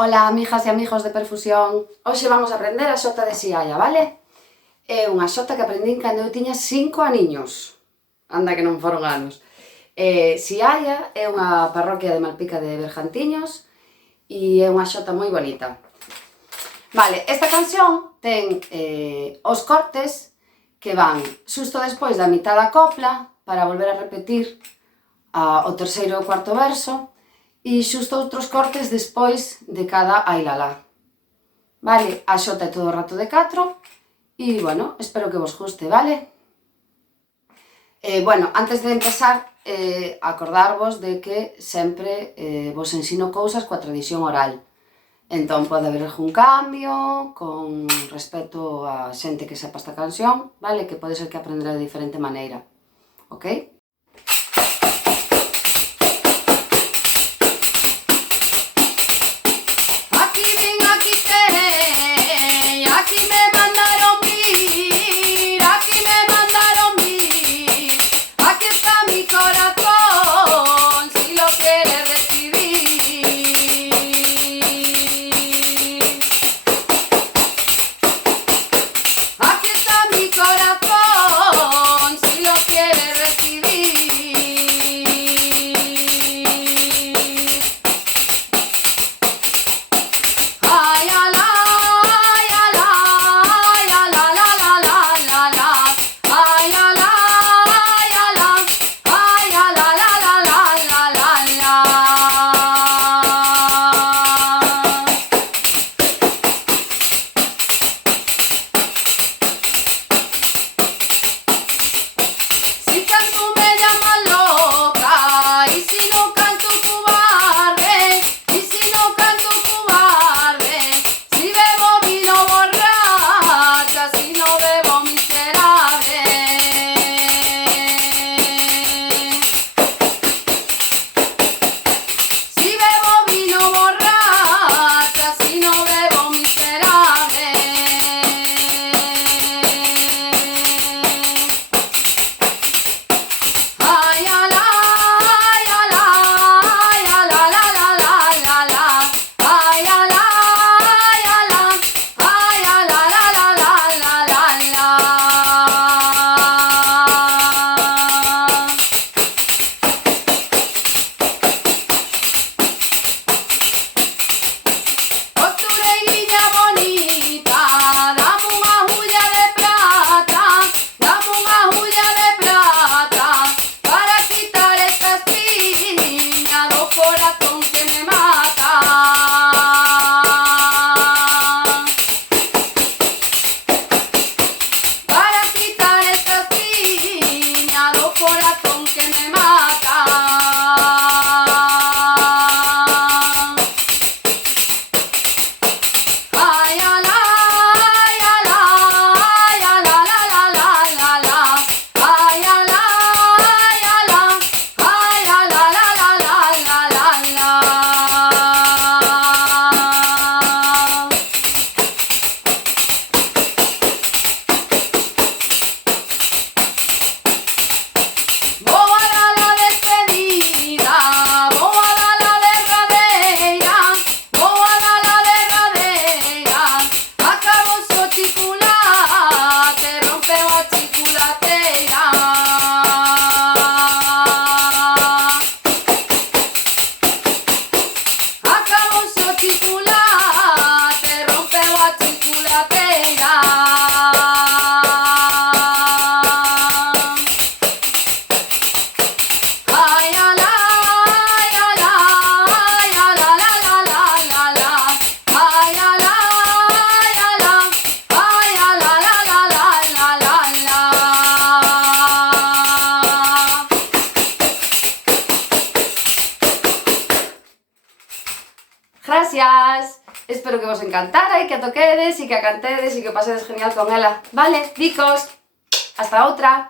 Ola, amigas e amigos de perfusión. Hoxe vamos a aprender a xota de Xiaia, vale? É unha xota que aprendín cando eu tiña 5 aniños. Anda que non foron anos. Xiaia é unha parroquia de Malpica de Bergantiños e é unha xota moi bonita. Vale, esta canción ten os cortes que van xusto despois da mitad da copla para volver a repetir o terceiro e o cuarto verso e xusto outros cortes despois de cada ai la la. Vale, a xota é todo o rato de 4 e, bueno, espero que vos guste, vale? Bueno, antes de empezar, acordarvos de que sempre vos ensino cousas coa tradición oral. Entón pode haber algún cambio con respecto a xente que sepa esta canción, vale? Que pode ser que aprenderá de diferente maneira, ok? Gracias! Espero que vos encantara e que a toquedes e que a cantedes e que o pasedes genial con ela. Vale, bicos! Hasta outra!